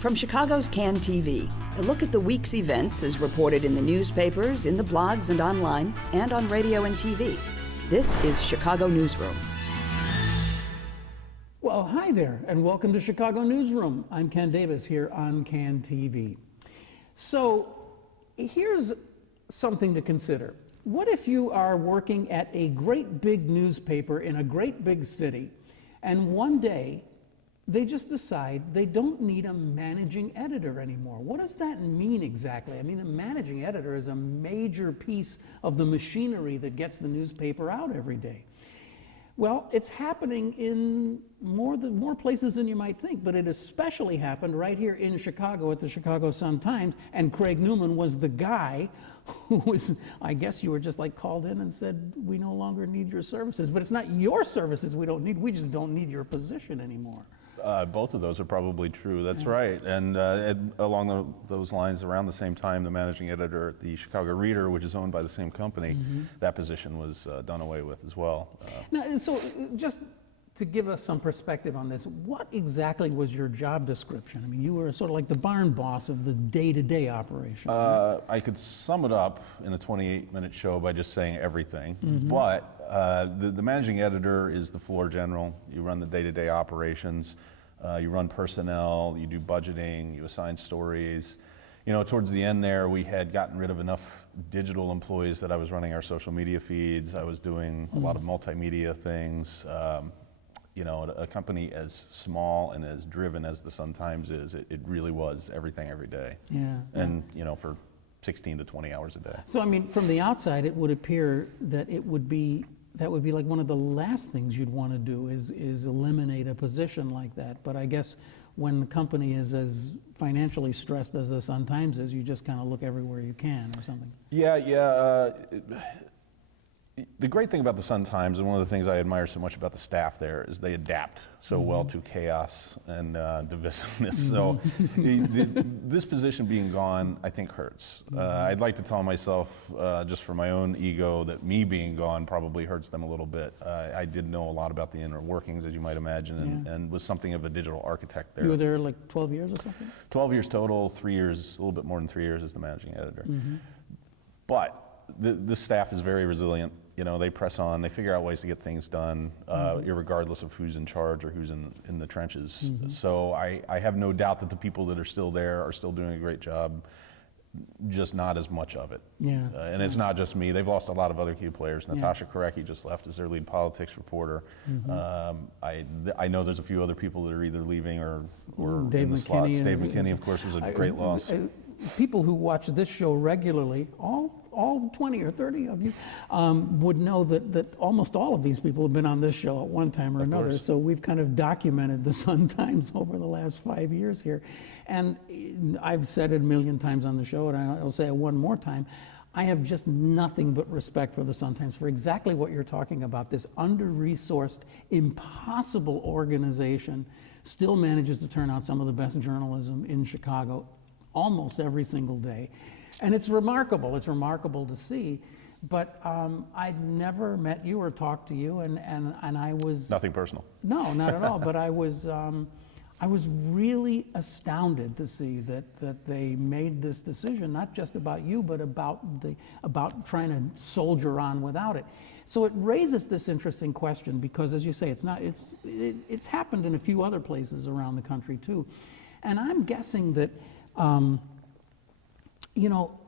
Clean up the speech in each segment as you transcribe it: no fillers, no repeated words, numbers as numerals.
From Chicago's CAN TV, a look at the week's events is reported in the newspapers, in the blogs and online, and on radio and TV. This is Chicago Newsroom. Well, hi there, and welcome to Chicago Newsroom. I'm Ken Davis here on CAN TV. So, here's something to consider. What if you are working at a great big newspaper in a great big city, and one day they just decide they don't need a managing editor anymore? What does that mean exactly? I mean, the managing editor is a major piece of the machinery that gets the newspaper out every day. Well, it's happening in more places than you might think, but it especially happened right here in Chicago at the Chicago Sun-Times, and Craig Newman was the guy who was, I guess you were just like called in and said, we no longer need your services. But it's not your services we don't need, we just don't need your position anymore. Both of those are probably true. That's right. And along those lines, around the same time, the managing editor at the Chicago Reader, which is owned by the same company, that position was done away with as well. Now, so just to give us some perspective on this, what exactly was your job description? I mean, you were sort of like the barn boss of the day-to-day operation. Right? I could sum it up in a 28-minute show by just saying everything, but the managing editor is the floor general. You run the day-to-day operations, you run personnel, you do budgeting, you assign stories. You know, towards the end there, we had gotten rid of enough digital employees that I was running our social media feeds. I was doing a lot of multimedia things. You know, a company as small and as driven as the Sun-Times is, it really was everything every day. Yeah. And, you know, for 16 to 20 hours a day. So, I mean, from the outside, it would appear that that would be like one of the last things you'd want to do is eliminate a position like that. But I guess when the company is as financially stressed as the Sun-Times is, you just kind of look everywhere you can or something. Yeah. The great thing about the Sun-Times, and one of the things I admire so much about the staff there, is they adapt so well to chaos and divisiveness. So this position being gone, I think, hurts. I'd like to tell myself, just for my own ego, that me being gone probably hurts them a little bit. I did know a lot about the inner workings, as you might imagine, and was something of a digital architect there. You were there like 12 years or something? 12 years total, 3 years, a little bit more than 3 years as the managing editor. But the staff is very resilient. You know, they press on, they figure out ways to get things done, irregardless of who's in charge or who's in the trenches. So I have no doubt that the people that are still there are still doing a great job, just not as much of it. Yeah. And it's not just me. They've lost a lot of other key players. Natasha Korecki just left as their lead politics reporter. I know there's a few other people that are either leaving or Dave in the McKinney slots. Dave McKinney, of course, was a great loss. People who watch this show regularly, all 20 or 30 of you, would know that almost all of these people have been on this show at one time or another. So we've kind of documented the Sun-Times over the last 5 years here. And I've said it a million times on the show, and I'll say it one more time. I have just nothing but respect for the Sun-Times for exactly what you're talking about. This under-resourced, impossible organization still manages to turn out some of the best journalism in Chicago almost every single day. And it's remarkable to see. But I'd never met you or talked to you, and I was... Nothing personal. No, not at all. But I was really astounded to see that they made this decision, not just about you, but about trying to soldier on without it. So it raises this interesting question because, as you say, it's happened in a few other places around the country too, and I'm guessing that. You know,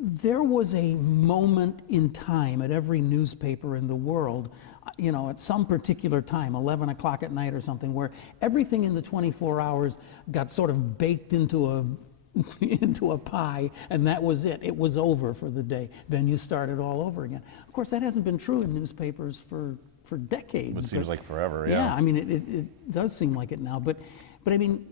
there was a moment in time at every newspaper in the world, you know, at some particular time, 11 o'clock at night or something, where everything in the 24 hours got sort of baked into a pie, and that was it. It was over for the day. Then you started all over again. Of course, that hasn't been true in newspapers for decades. It seems like forever, yeah. Yeah, I mean, it does seem like it now. But I mean,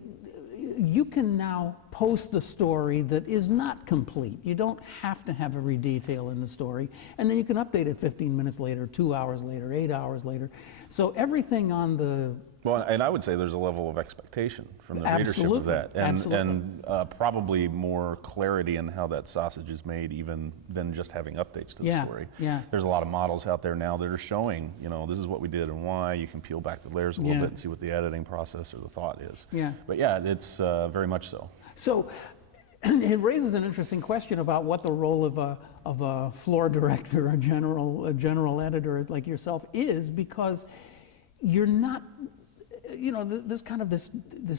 you can now post the story that is not complete. You don't have to have every detail in the story, and then you can update it 15 minutes later, 2 hours later, 8 hours later. So everything on the Well, and I would say there's a level of expectation from the readership of that, and probably more clarity in how that sausage is made, even than just having updates to the story. Yeah. There's a lot of models out there now that are showing, this is what we did and why. You can peel back the layers a little bit and see what the editing process or the thought is. Yeah. But yeah, it's very much so. So it raises an interesting question about what the role of a floor director, a general editor like yourself is, because you're not, this kind of this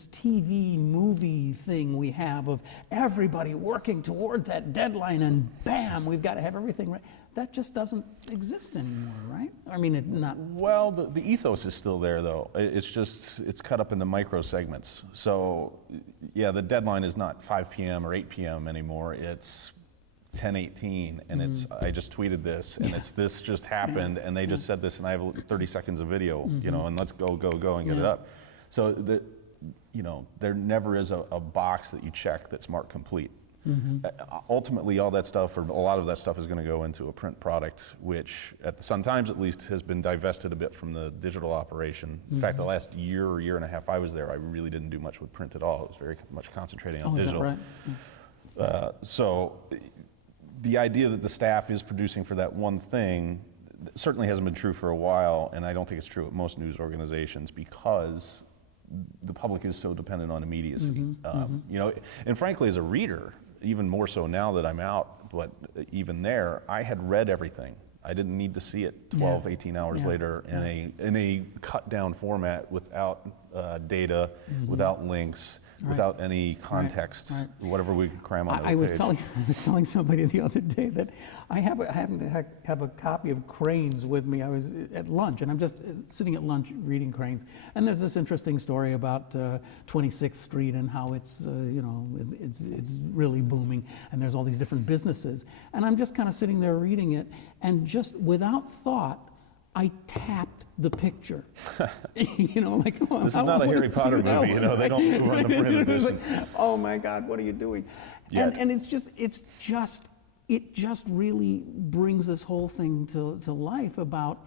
TV movie thing we have of everybody working toward that deadline and bam, we've got to have everything right. That just doesn't exist anymore, right? I mean, it not. Well, the ethos is still there, though. It's cut up into micro segments. So, yeah, the deadline is not 5 p.m. or 8 p.m. anymore. It's 10:18, and it's I just tweeted this, and it's this just happened, and they just said this, and I have 30 seconds of video, and let's go and get it up. So there never is a box that you check that's marked complete. Ultimately, all that stuff, or a lot of that stuff, is going to go into a print product, which at the Sun-Times at least has been divested a bit from the digital operation. In fact, the last year or year and a half I was there, I really didn't do much with print at all. It was very much concentrating on digital. Is that right? So the idea that the staff is producing for that one thing certainly hasn't been true for a while, and I don't think it's true at most news organizations, because the public is so dependent on immediacy. And frankly, as a reader, even more so now that I'm out, but even there, I had read everything. I didn't need to see it 12, 18 hours later in a cut down format without data, without links, without any context, whatever we could cram on the page. I was telling somebody the other day that I happen to have a copy of Cranes with me. I was at lunch, and I'm just sitting at lunch reading Cranes, and there's this interesting story about 26th Street and how it's it's really booming, and there's all these different businesses, and I'm just kind of sitting there reading it, and just without thought, I tapped the picture. Like, oh, this is not a Harry Potter movie. They don't run the print edition. Like, oh my God, what are you doing? And it just really brings this whole thing to life about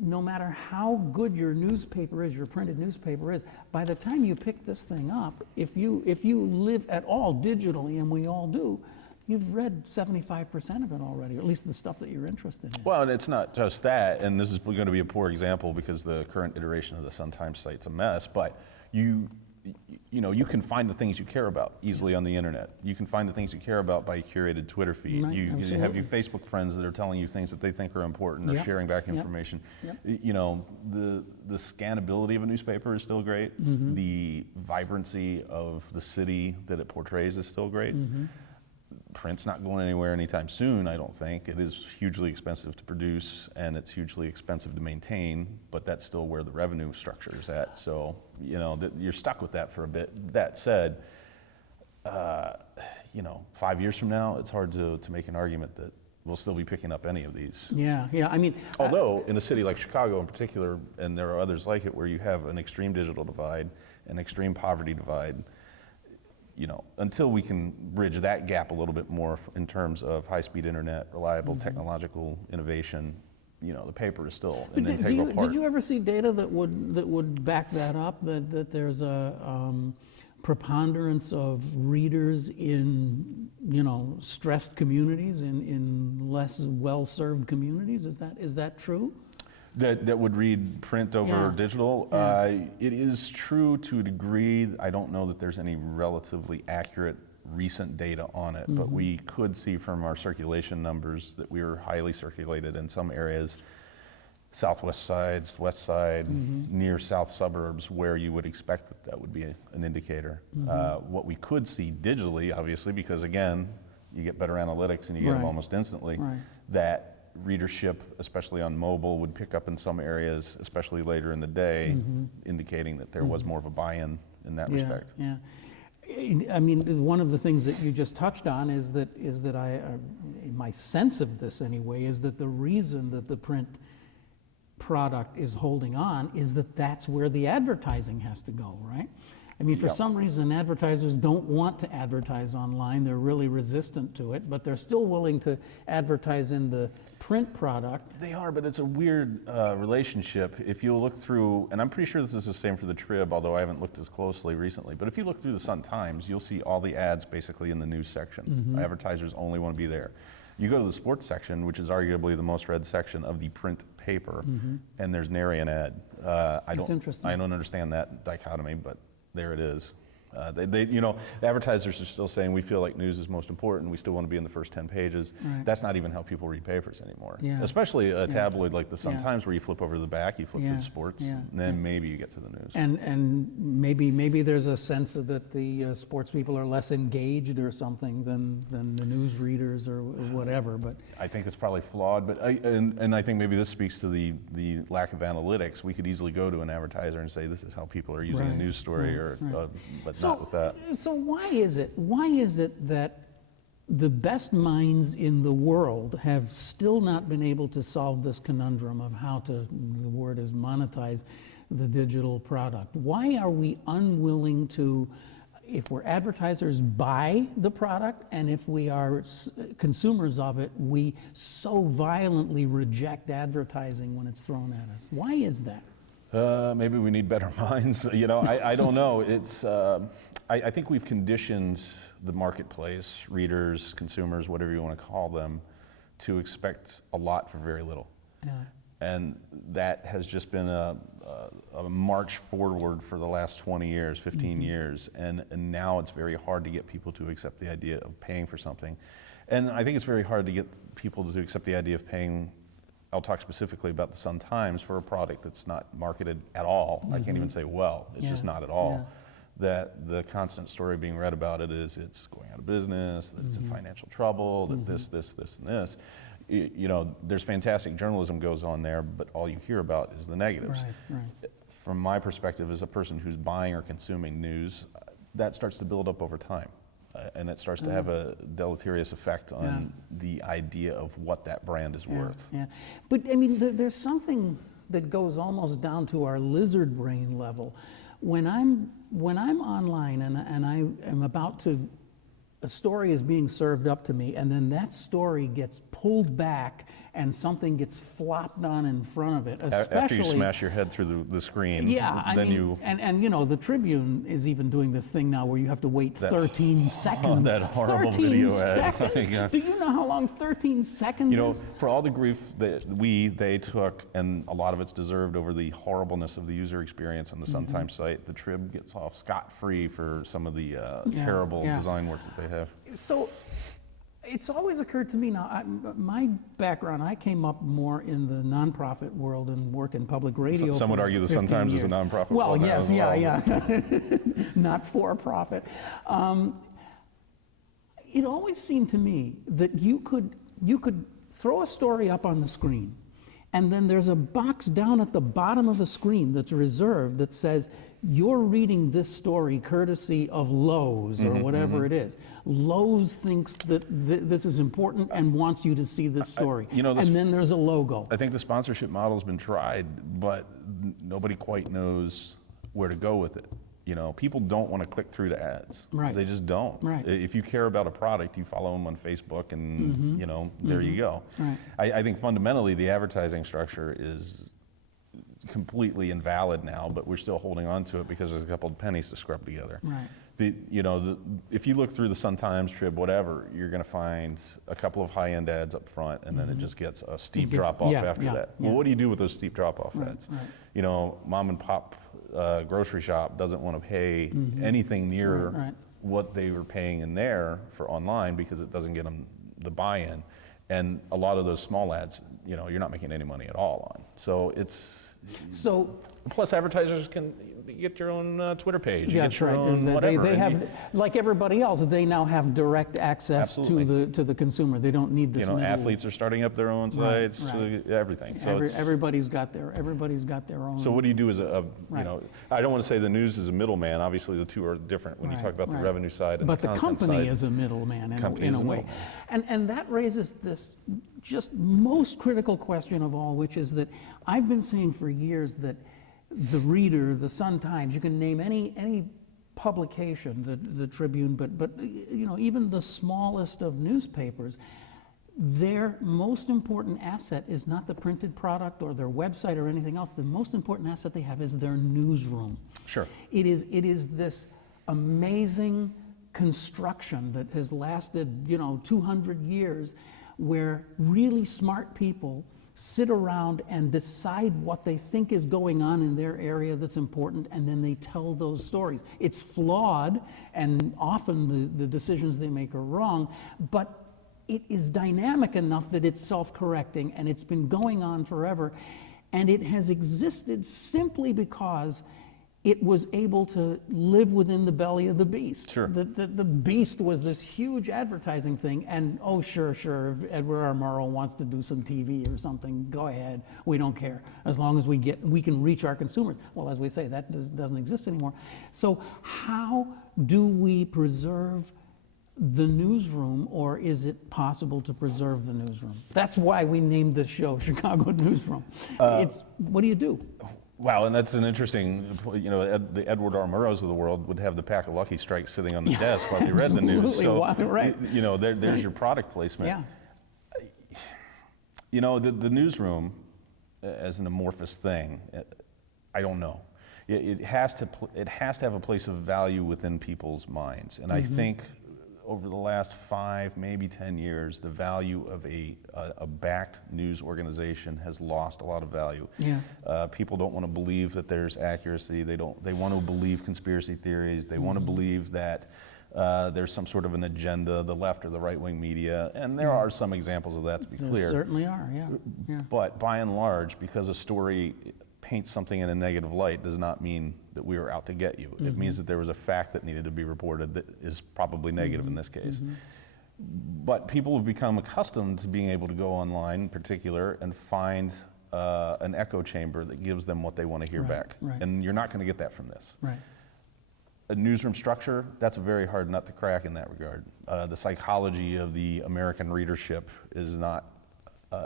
no matter how good your newspaper is, your printed newspaper is, by the time you pick this thing up, if you live at all digitally, and we all do, you've read 75% of it already, or at least the stuff that you're interested in. Well, and it's not just that, and this is going to be a poor example because the current iteration of the Sun-Times site's a mess, but you can find the things you care about easily on the internet. You can find the things you care about by a curated Twitter feed. Right, you have your Facebook friends that are telling you things that they think are important, or sharing back information. The scannability of a newspaper is still great. The vibrancy of the city that it portrays is still great. Print's not going anywhere anytime soon, I don't think. It is hugely expensive to produce, and it's hugely expensive to maintain, but that's still where the revenue structure is at. So, you're stuck with that for a bit. That said, 5 years from now, it's hard to make an argument that we'll still be picking up any of these. Yeah, I mean... Although, in a city like Chicago in particular, and there are others like it, where you have an extreme digital divide, an extreme poverty divide, until we can bridge that gap a little bit more in terms of high-speed internet, reliable technological innovation, the paper is still an integral part. Did you ever see data that would back that up? That there's a preponderance of readers in stressed communities, in less well-served communities? Is that true? That would read print over digital. It is true to a degree. I don't know that there's any relatively accurate recent data on it, but we could see from our circulation numbers that we were highly circulated in some areas, southwest sides, west side, near south suburbs, where you would expect that would be an indicator. What we could see digitally, obviously, because again, you get better analytics and you get them almost instantly, that readership, especially on mobile, would pick up in some areas, especially later in the day, indicating that there was more of a buy-in in that respect. Yeah. I mean, one of the things that you just touched on is that my sense of this anyway, is that the reason that the print product is holding on is that that's where the advertising has to go, right? I mean, for some reason, advertisers don't want to advertise online. They're really resistant to it, but they're still willing to advertise in the print product. They are, but it's a weird relationship. If you look through, and I'm pretty sure this is the same for the Trib, although I haven't looked as closely recently, but if you look through the Sun-Times, you'll see all the ads basically in the news section. Advertisers only want to be there. You go to the sports section, which is arguably the most read section of the print paper, and there's nary an ad. That's interesting. I don't understand that dichotomy, but there it is. You know, advertisers are still saying we feel like news is most important. We still want to be in the first 10 pages. Right. That's not even how people read papers anymore. Yeah. Especially a tabloid like the Sun-Times, where you flip over to the back, you flip to Yeah. the sports, Yeah. and then maybe you get to the news. And maybe there's a sense that the sports people are less engaged or something than the news readers or whatever. But I think it's probably flawed, but I think maybe this speaks to the lack of analytics. We could easily go to an advertiser and say this is how people are using a Right. news story, but not with that. So why is it that the best minds in the world have still not been able to solve this conundrum of how to, the word is monetize the digital product? Why are we unwilling to, if we're advertisers, buy the product, and if we are consumers of it, we so violently reject advertising when it's thrown at us? Why is that? Maybe we need better minds. You know, I don't know. It's I think we've conditioned the marketplace, readers, consumers, whatever you want to call them, to expect a lot for very little. Yeah. And that has just been a march forward for the last 20 years, 15 years, and now it's very hard to get people to accept the idea of paying for something. And I think it's very hard to get people to accept the idea of paying. I'll talk specifically about the Sun-Times for a product that's not marketed at all. I can't even say well, it's just not at all. That the constant story being read about it is it's going out of business, that it's in financial trouble, that this, and this. You know, there's fantastic journalism goes on there, but all you hear about is the negatives. Right. From my perspective, as a person who's buying or consuming news, that starts to build up over time. And it starts to have a deleterious effect on the idea of what that brand is worth. Yeah. But I mean, there's something that goes almost down to our lizard brain level. When I'm online and I am about to, a story is being served up to me, and then that story gets pulled back and something gets flopped on in front of it, especially after you smash your head through the screen. Yeah, then you and you know, the Tribune is even doing this thing now where you have to wait 13 seconds. That horrible 13 video seconds? ad. Do you know how long 13 seconds You know, is? for all the grief that they took, and a lot of it's deserved over the horribleness of the user experience on the Sun-Times site, the Trib gets off scot-free for some of the terrible design work that they have. So it's always occurred to me now, my background, I came up more in the nonprofit world and worked in public radio. Some would argue the Sun-Times is a nonprofit. Well, yes, yeah. Not for profit. It always seemed to me that you could throw a story up on the screen, and then there's a box down at the bottom of the screen that's reserved that says, you're reading this story courtesy of Lowe's or whatever it is. Lowe's thinks that this is important and wants you to see this story. And then there's a logo. I think the sponsorship model's been tried, but nobody quite knows where to go with it. You know, people don't want to click through to ads. Right. They just don't. Right. If you care about a product, you follow them on Facebook, and you know, there you go. Right. I think fundamentally the advertising structure is completely invalid now, but we're still holding on to it because there's a couple of pennies to scrub together. Right. If you look through the Sun-Times, Trib, whatever, you're going to find a couple of high-end ads up front, and then it just gets a steep drop-off after that. Well, what do you do with those steep drop-off ads? Right. You know, mom and pop grocery shop doesn't want to pay anything near what they were paying in there for online because it doesn't get them the buy-in. And a lot of those small ads, you know, you're not making any money at all on. So plus advertisers can get your own Twitter page, you get your own whatever. They have, like everybody else, they now have direct access to the consumer. They don't need this. You know, athletes are starting up their own sites, everything. So everybody's got their own. So what do you do as you know? I don't want to say the news is a middleman. Obviously, the two are different when you talk about the revenue side and but the content side. But the company is a middleman in a way, and that raises this just most critical question of all, which is that I've been saying for years that the reader, the Sun-Times, you can name any publication, the Tribune, but you know, even the smallest of newspapers, their most important asset is not the printed product or their website or anything else. The most important asset they have is their newsroom. Sure. It is this amazing construction that has lasted, you know, 200 years, where really smart people sit around and decide what they think is going on in their area that's important, and then they tell those stories. It's flawed, and often the decisions they make are wrong, but it is dynamic enough that it's self-correcting, and it's been going on forever, and it has existed simply because it was able to live within the belly of the beast. Sure. The beast was this huge advertising thing, and oh, sure, if Edward R. Murrow wants to do some TV or something, go ahead, we don't care, as long as we can reach our consumers. Well, as we say, that doesn't exist anymore. So how do we preserve the newsroom, or is it possible to preserve the newsroom? That's why we named this show Chicago Newsroom. What do you do? Wow, and that's an interesting, you know, the Edward R. Murrows of the world would have the pack of Lucky Strikes sitting on the desk while they read the news. So, right. You know, there's your product placement. Yeah. You know, the newsroom as an amorphous thing, I don't know. It has to have a place of value within people's minds, and I think over the last 5, maybe 10 years, the value of a backed news organization has lost a lot of value. Yeah. People don't want to believe that there's accuracy. They want to believe conspiracy theories. They want to believe that there's some sort of an agenda, the left or the right-wing media, and there are some examples of that, to be clear. There certainly are, yeah. But by and large, because a story paints something in a negative light does not mean that we were out to get you. It means that there was a fact that needed to be reported that is probably negative in this case. But people have become accustomed to being able to go online in particular and find an echo chamber that gives them what they want to hear back. Right. And you're not going to get that from this. Right. A newsroom structure, that's a very hard nut to crack in that regard. The psychology of the American readership is not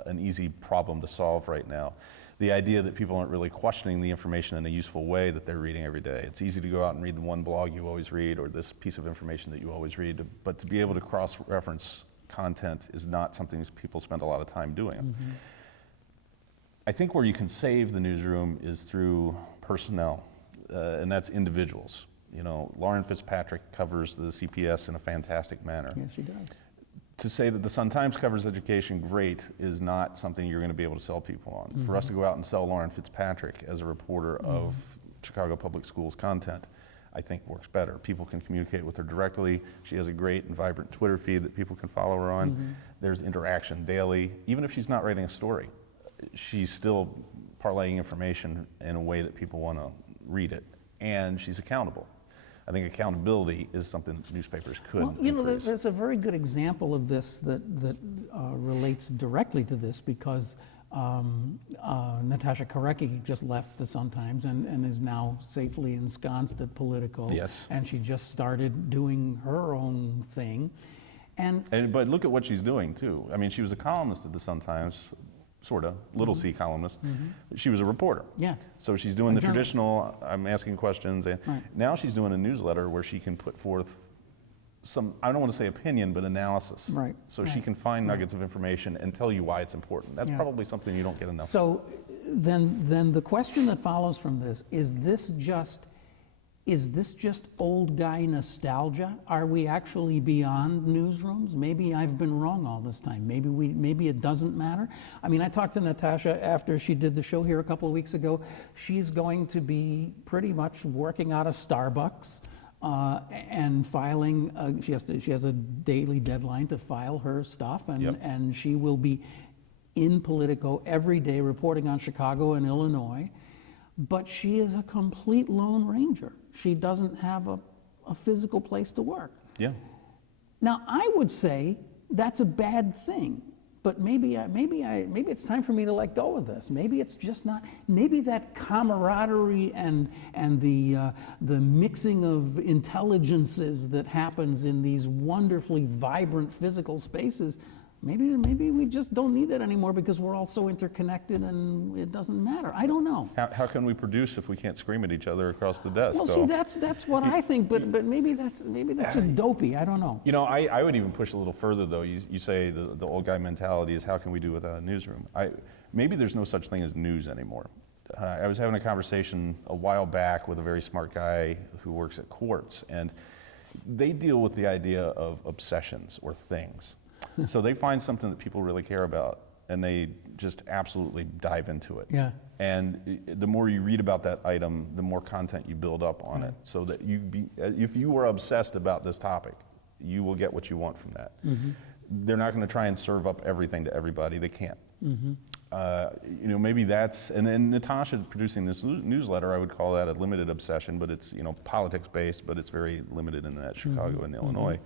an easy problem to solve right now. The idea that people aren't really questioning the information in a useful way that they're reading every day. It's easy to go out and read the one blog you always read or this piece of information that you always read, but to be able to cross-reference content is not something people spend a lot of time doing. I think where you can save the newsroom is through personnel, and that's individuals. You know, Lauren Fitzpatrick covers the CPS in a fantastic manner. Yes, she does. To say that the Sun-Times covers education great is not something you're going to be able to sell people on. For us to go out and sell Lauren Fitzpatrick as a reporter of Chicago Public Schools content, I think works better. People can communicate with her directly. She has a great and vibrant Twitter feed that people can follow her on. There's interaction daily. Even if she's not writing a story, she's still parlaying information in a way that people want to read it, and she's accountable. I think accountability is something that newspapers could Well, you know, increase. there's a very good example of this that relates directly to this, because Natasha Korecki just left the Sun-Times and is now safely ensconced at Politico. Yes. And she just started doing her own thing. But look at what she's doing, too. I mean, she was a columnist at the Sun-Times, sort of, little C columnist. She was a reporter. Yeah. So she's doing the journalist. traditional, I'm asking questions. And now she's doing a newsletter where she can put forth some, I don't want to say opinion, but analysis. Right. So she can find nuggets of information and tell you why it's important. That's Yeah. probably something you don't get enough. So then the question that follows from this, is this just old guy nostalgia? Are we actually beyond newsrooms? Maybe I've been wrong all this time. Maybe it doesn't matter. I mean, I talked to Natasha after she did the show here a couple of weeks ago. She's going to be pretty much working out of Starbucks and filing. She has a daily deadline to file her stuff, and she will be in Politico every day reporting on Chicago and Illinois. But she is a complete Lone Ranger. She doesn't have a physical place to work. Yeah. Now, I would say that's a bad thing, but maybe it's time for me to let go of this. Maybe it's just not. Maybe that camaraderie and the mixing of intelligences that happens in these wonderfully vibrant physical spaces, maybe we just don't need that anymore because we're all so interconnected and it doesn't matter. I don't know. How can we produce if we can't scream at each other across the desk? Well, see, that's what I think, but maybe that's just dopey. I don't know. You know, I would even push a little further, though. You say the old guy mentality is how can we do without a newsroom? Maybe there's no such thing as news anymore. I was having a conversation a while back with a very smart guy who works at Quartz, and they deal with the idea of obsessions or things. So they find something that people really care about, and they just absolutely dive into it. Yeah. And the more you read about that item, the more content you build up on it, so that if you were obsessed about this topic, you will get what you want from that. Mm-hmm. They're not going to try and serve up everything to everybody. They can't. Mm-hmm. You know, maybe that's, and then Natasha producing this newsletter, I would call that a limited obsession, but it's, you know, politics based, but it's very limited in that Chicago and Illinois.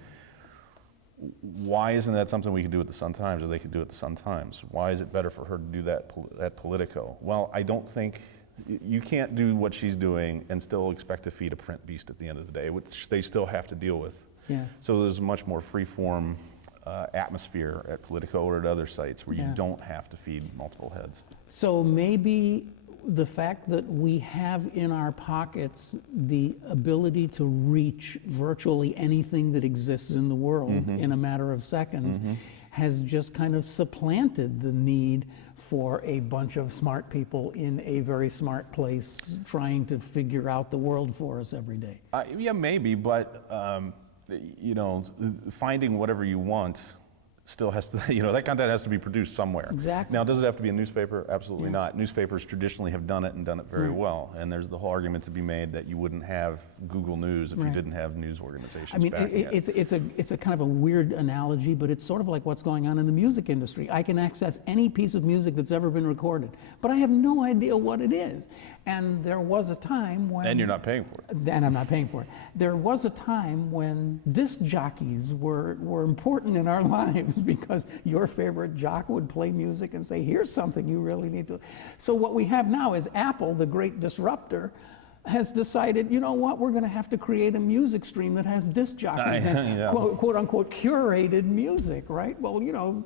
Why isn't that something we could do at the Sun-Times, or they could do at the Sun-Times? Why is it better for her to do that at Politico? Well, I don't think, you can't do what she's doing and still expect to feed a print beast at the end of the day, which they still have to deal with. Yeah. So there's a much more free-form atmosphere at Politico or at other sites where you don't have to feed multiple heads. So maybe the fact that we have in our pockets the ability to reach virtually anything that exists in the world in a matter of seconds has just kind of supplanted the need for a bunch of smart people in a very smart place trying to figure out the world for us every day. Yeah, maybe, but you know, finding whatever you want still has to, you know, that content has to be produced somewhere. Exactly. Now, does it have to be a newspaper? Absolutely not. Newspapers traditionally have done it and done it very well. And there's the whole argument to be made that you wouldn't have Google News if you didn't have news organizations. I mean, it's a kind of a weird analogy, but it's sort of like what's going on in the music industry. I can access any piece of music that's ever been recorded, but I have no idea what it is. And there was a time when... And you're not paying for it. And I'm not paying for it. There was a time when disc jockeys were important in our lives because your favorite jock would play music and say, here's something you really need to... So what we have now is Apple, the great disruptor, has decided, you know what, we're going to have to create a music stream that has disc jockeys and quote unquote curated music, right? Well, you know,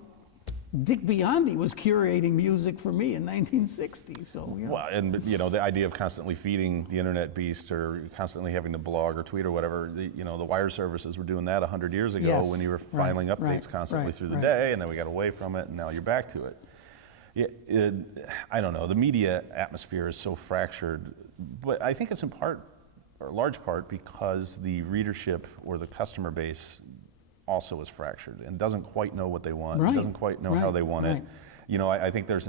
Dick Biondi was curating music for me in 1960, so, you know. Well, and, you know, the idea of constantly feeding the internet beast or constantly having to blog or tweet or whatever, you know, the wire services were doing that 100 years ago when you were filing updates constantly through the day, and then we got away from it, and now you're back to it. I don't know, the media atmosphere is so fractured, but I think it's in part, or large part, because the readership or the customer base also is fractured and doesn't quite know what they want, doesn't quite know how they want it. You know, I think there's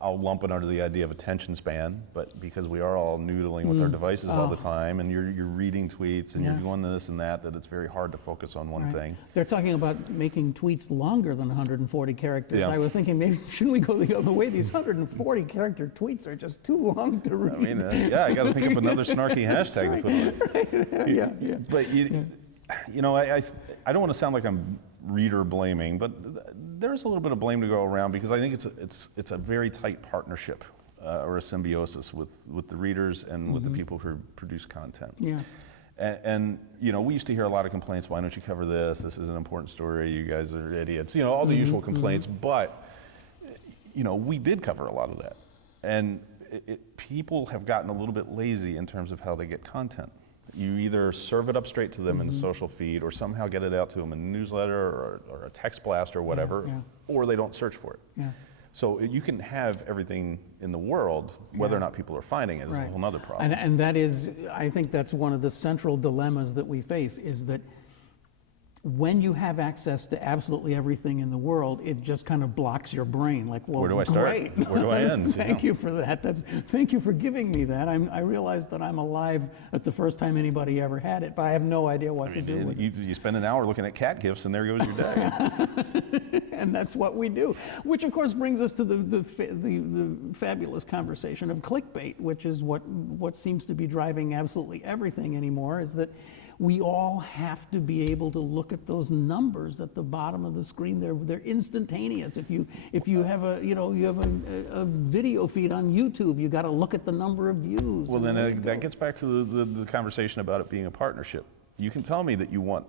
I'll lump it under the idea of attention span, but because we are all noodling with our devices all the time, and you're reading tweets and you're doing this and that it's very hard to focus on one thing. They're talking about making tweets longer than 140 characters. I was thinking, maybe shouldn't we go the other way? These 140 character tweets are just too long to read. I mean, I got to think of another snarky hashtag to put on. But you know, I don't want to sound like I'm reader blaming, but there's a little bit of blame to go around because I think it's a very tight partnership or a symbiosis with the readers and with the people who produce content. Yeah. And you know, we used to hear a lot of complaints. Why don't you cover this? This is an important story. You guys are idiots. You know, all the usual complaints. But you know, we did cover a lot of that, and people have gotten a little bit lazy in terms of how they get content. You either serve it up straight to them in the social feed or somehow get it out to them in a newsletter or a text blast or whatever, or they don't search for it. Yeah. So you can have everything in the world, whether or not people are finding it is a whole other problem. And that is, I think that's one of the central dilemmas that we face, is that when you have access to absolutely everything in the world, it just kind of blocks your brain. Like, well, where do I start? Great. Where do I end? Thank you for that. Thank you for giving me that. I realize that I'm alive at the first time anybody ever had it, but I have no idea what to do with it. You spend an hour looking at cat gifs, and there goes your day. And that's what we do. Which, of course, brings us to the fabulous conversation of clickbait, which is what seems to be driving absolutely everything anymore, is that we all have to be able to look at those numbers at the bottom of the screen. They're instantaneous. If you have a video feed on YouTube, you got to look at the number of views. Well, then that gets back to the conversation about it being a partnership. You can tell me that you want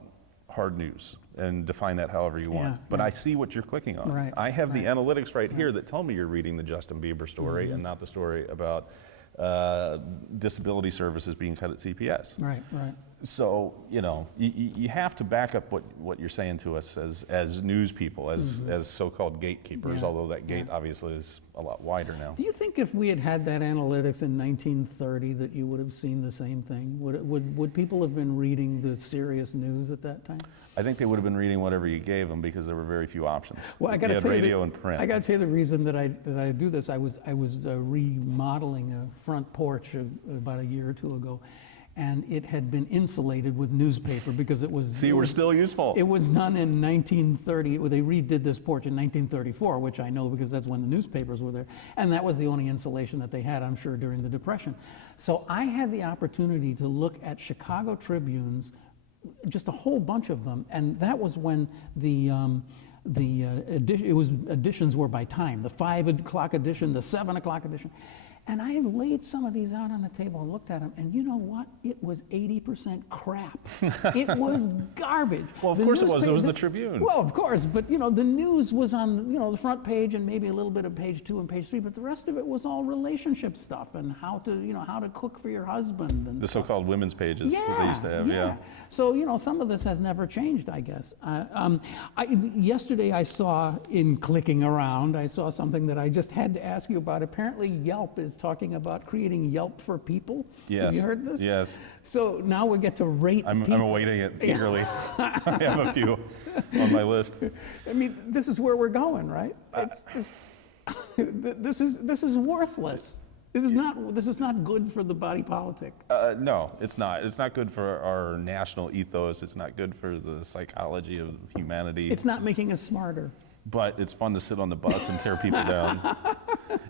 hard news, and define that however you want. Yeah, But yeah. I see what you're clicking on. Right, I have the right. analytics right here that tell me you're reading the Justin Bieber story and not the story about disability services being cut at CPS. Right, right. So, you know, you have to back up what you're saying to us as news people, as so-called gatekeepers, Yeah, although that gate obviously is a lot wider now. Do you think if we had had that analytics in 1930 that you would have seen the same thing? Would people have been reading the serious news at that time? I think they would have been reading whatever you gave them because there were very few options. Well, I got You to had tell radio you, and print. I got to tell you the reason that I do this. I was remodeling a front porch about a year or two ago, and it had been insulated with newspaper because it was. See, we're still useful. It was done in 1930. They redid this porch in 1934, which I know because that's when the newspapers were there, and that was the only insulation that they had, I'm sure, during the Depression. So I had the opportunity to look at Chicago Tribunes, just a whole bunch of them, and that was when editions were by time, the 5 o'clock edition, the 7 o'clock edition. And I laid some of these out on the table and looked at them, and you know what? It was 80% crap. It was garbage. Well, of course it was. It was the Tribune. Well, of course, but you know, the news was on the front page and maybe a little bit of page 2 and page 3, but the rest of it was all relationship stuff and how to cook for your husband and The stuff. so-called women's pages that they used to have, yeah. So, you know, some of this has never changed, I guess. Yesterday I saw, in clicking around, I saw something that I just had to ask you about. Apparently Yelp is talking about creating Yelp for people. Yes. Have you heard this? Yes. So now we get to rate I'm people. awaiting it eagerly. I have a few on my list. I mean, this is where we're going, right? It's just, this is worthless. This is not good for the body politic. No, it's not. It's not good for our national ethos. It's not good for the psychology of humanity. It's not making us smarter. But it's fun to sit on the bus and tear people down.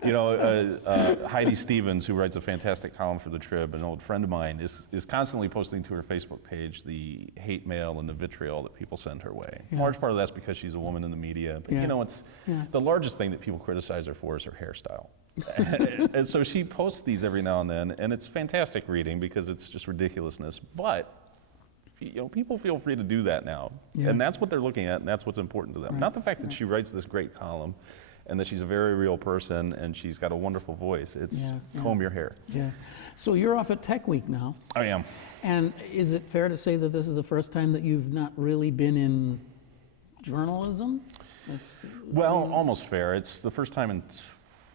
You know, Heidi Stevens, who writes a fantastic column for the Trib, an old friend of mine, is constantly posting to her Facebook page the hate mail and the vitriol that people send her way. Yeah. Large part of that's because she's a woman in the media. But you know, the largest thing that people criticize her for is her hairstyle. And so she posts these every now and then, and it's fantastic reading because it's just ridiculousness. But you know, people feel free to do that now, and that's what they're looking at, and that's what's important to them. Not the fact that she writes this great column, and that she's a very real person, and she's got a wonderful voice. It's comb your hair. Yeah. So you're off at Tech Week now. I am. And is it fair to say that this is the first time that you've not really been in journalism? Well, almost fair. It's the first time in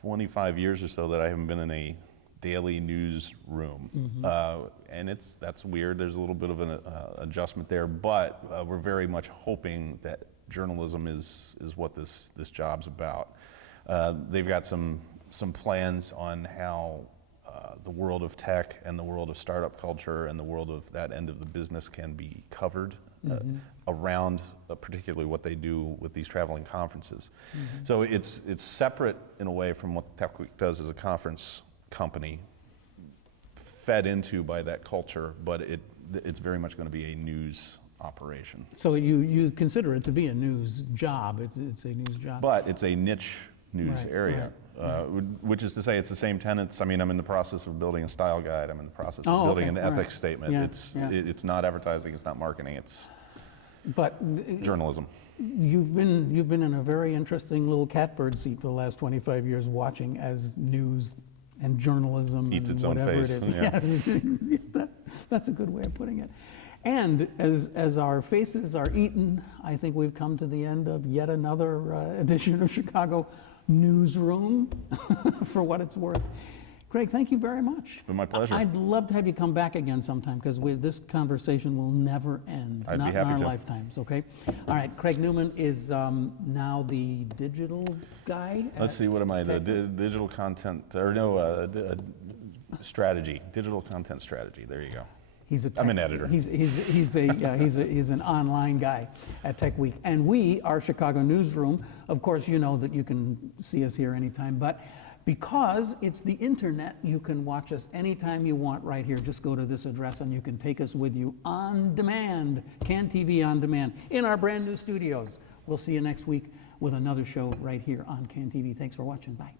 25 years or so that I haven't been in a daily newsroom, and that's weird. There's a little bit of an adjustment there, but we're very much hoping that journalism is what this job's about. They've got some plans on how the world of tech and the world of startup culture and the world of that end of the business can be covered around particularly what they do with these traveling conferences. So it's separate in a way from what Tech Week does as a conference company, fed into by that culture, but it's very much going to be a news operation. So you consider it to be a news job. It's a news job. But it's a niche news area, which is to say it's the same tenets. I mean, I'm in the process of building a style guide. I'm in the process of building an ethics statement. It's not advertising, it's not marketing, it's journalism. You've been in a very interesting little catbird seat for the last 25 years, watching as news and journalism eats and its own whatever face. it is. That's a good way of putting it. And as our faces are eaten, I think we've come to the end of yet another edition of Chicago Newsroom, for what it's worth. Craig, thank you very much. It's been my pleasure. I'd love to have you come back again sometime, because this conversation will never end. I'd be not happy in our to. lifetimes, okay? All right, Craig Newman is now the digital guy. Let's see, what am I? The digital content, or no, strategy, digital content strategy. There you go. I'm an editor. He's an online guy at Tech Week, and we are Chicago Newsroom. Of course, you know that you can see us here anytime, but because it's the internet, you can watch us anytime you want right here. Just go to this address and you can take us with you on demand, CAN TV on demand, in our brand new studios. We'll see you next week with another show right here on CAN TV. Thanks for watching. Bye.